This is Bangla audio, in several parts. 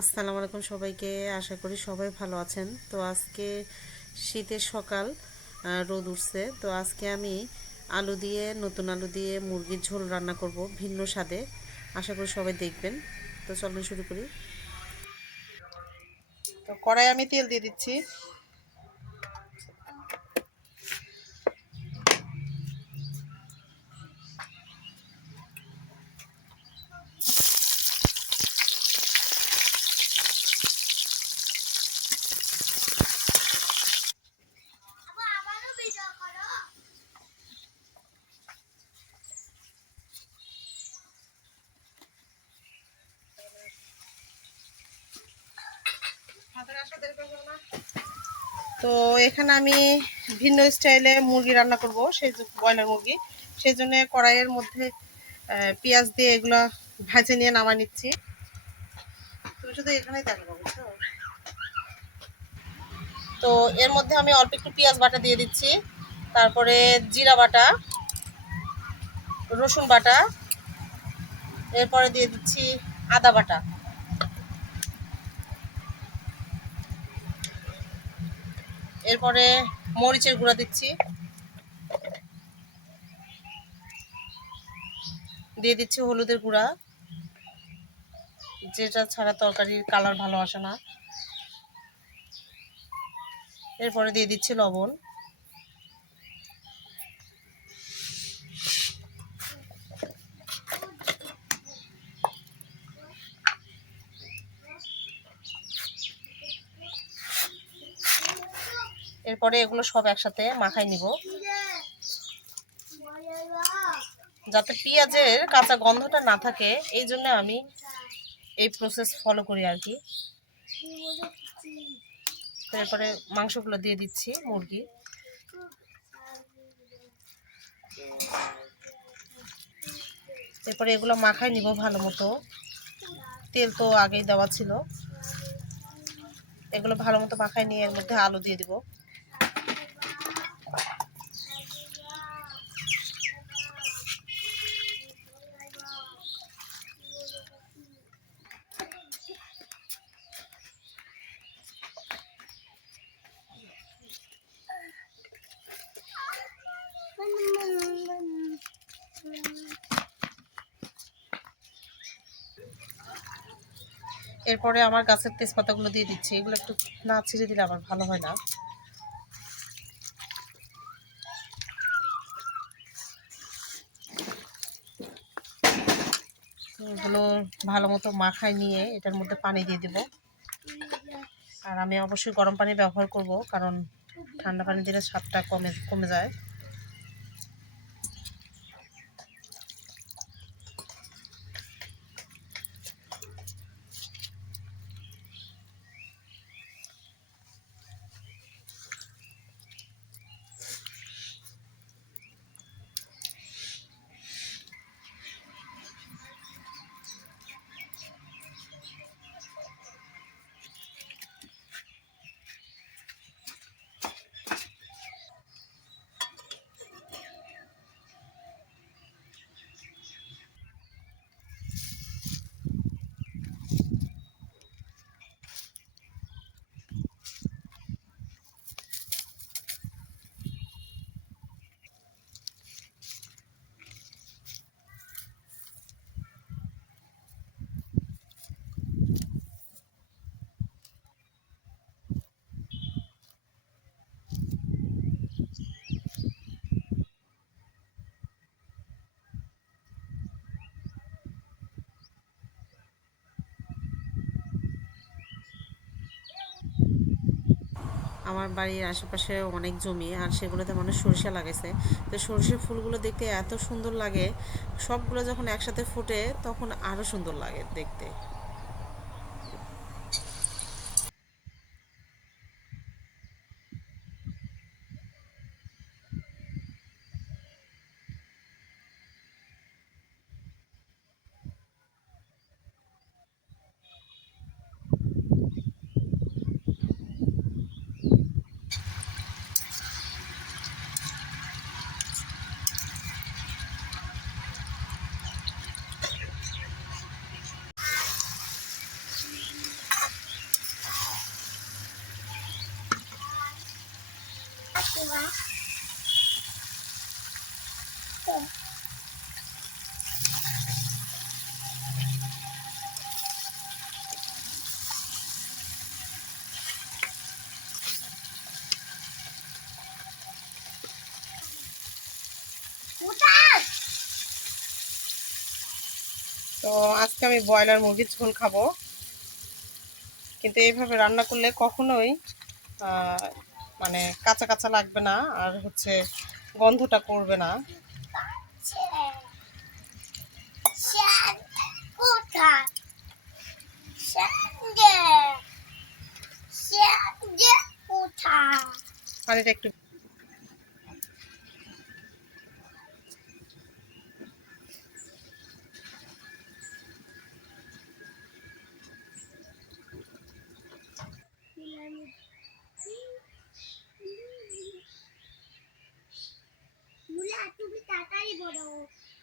আসসালামু আলাইকুম সবাইকে। আশা করি সবাই ভালো আছেন। তো আজকে শীতের সকাল, রোদ উঠছে। তো আজকে আমি নতুন আলু দিয়ে মুরগির ঝোল রান্না করব ভিন্ন স্বাদে। আশা করি সবাই দেখবেন। তো চলুন শুরু করি। তো কড়াই আমি তেল দিয়ে দিচ্ছি। তো এখানে আমি ভিন্ন স্টাইলে মুরগি রান্না করব, সেই ব্রয়লার মুরগি। সেই জন্য কড়াইয়ের মধ্যে পেঁয়াজ দিয়ে এগুলো ভেজে নিয়ে নামা নিচ্ছি। তুমি শুধু এখানেই দেখো, বুঝছো? তো এর মধ্যে আমি অল্প একটু পেঁয়াজ বাটা দিয়ে দিচ্ছি, তারপরে জিরা বাটা, রসুন বাটা, এরপরে দিয়ে দিচ্ছি আদা বাটা, এরপরে মরিচের গুঁড়া দিচ্ছি, দিয়ে দিচ্ছি হলুদের গুঁড়া, যেটা ছাড়া তরকারির কালার ভালো আসে না। এরপরে দিয়ে দিচ্ছি লবণ। এরপরে এগুলো সব একসাথে মাখায় নিব, যাতে পেঁয়াজের কাঁচা গন্ধটা না থাকে। এই জন্য আমি এই প্রসেস ফলো করি আর কি। এরপরে মাংসগুলো দিয়ে দিচ্ছি, মুরগি। এরপরে এগুলো মাখায় নিব ভালো মতো। তেল তো আগেই দেওয়া ছিল। এগুলো ভালো মতো মাখায় নিয়ে এর মধ্যে আলু দিয়ে দিব। এরপরে আমার গাছের তেজপাতাগুলো দিয়ে দিচ্ছি। এগুলো একটু না ছিঁড়ে দিলে আবার ভালো হয় না। এগুলো ভালো মতো মাখায় নিয়ে এটার মধ্যে পানি দিয়ে দেব। আর আমি অবশ্যই গরম পানি ব্যবহার করব, কারণ ঠান্ডা পানি দিলে স্বাদটা কমে যায়। আমার বাড়ির আশেপাশে অনেক জমি, আর সেগুলোতে মানুষ সরিষা লাগাইছে। তো সরিষার ফুলগুলো দেখতে এত সুন্দর লাগে। সবগুলো যখন একসাথে ফোটে তখন আরও সুন্দর লাগে দেখতে। তো আজকে আমি ব্রয়লার মুরগির ঝোল খাবো, কিন্তু এইভাবে রান্না করলে কখনোই মানে কাঁচা কাঁচা লাগবে না, আর হচ্ছে গন্ধটা করবে না। পানিটা একটু। তুমি তাড়াতাড়ি বড়,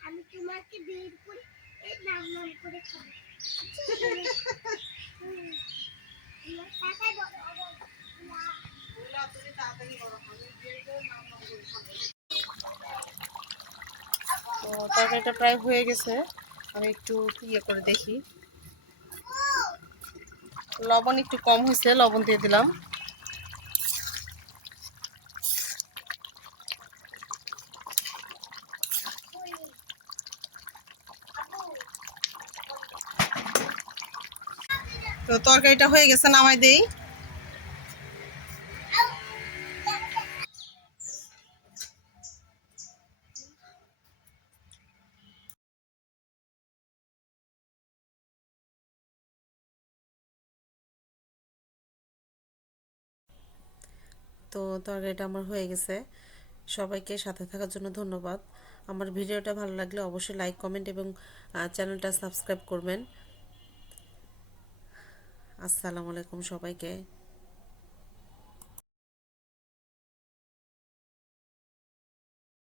আমি তোমাকে বের করে নাম নাম করে খাবো। তো তরকারিটা প্রায় হয়ে গেছে, আমি একটু ইয়ে করে দেখি। লবণ একটু কম হয়েছে, লবণ দিয়ে দিলাম। তো তরকারিটা হয়ে গেছে, নামাই দেই। তো তরকারিটা আমার হয়ে গেছে। সবাইকে সাথে থাকার জন্য ধন্যবাদ। আমার ভিডিওটা ভালো লাগলে অবশ্যই লাইক, কমেন্ট এবং চ্যানেলটা সাবস্ক্রাইব করবেন। আসসালামু আলাইকুম সবাইকে।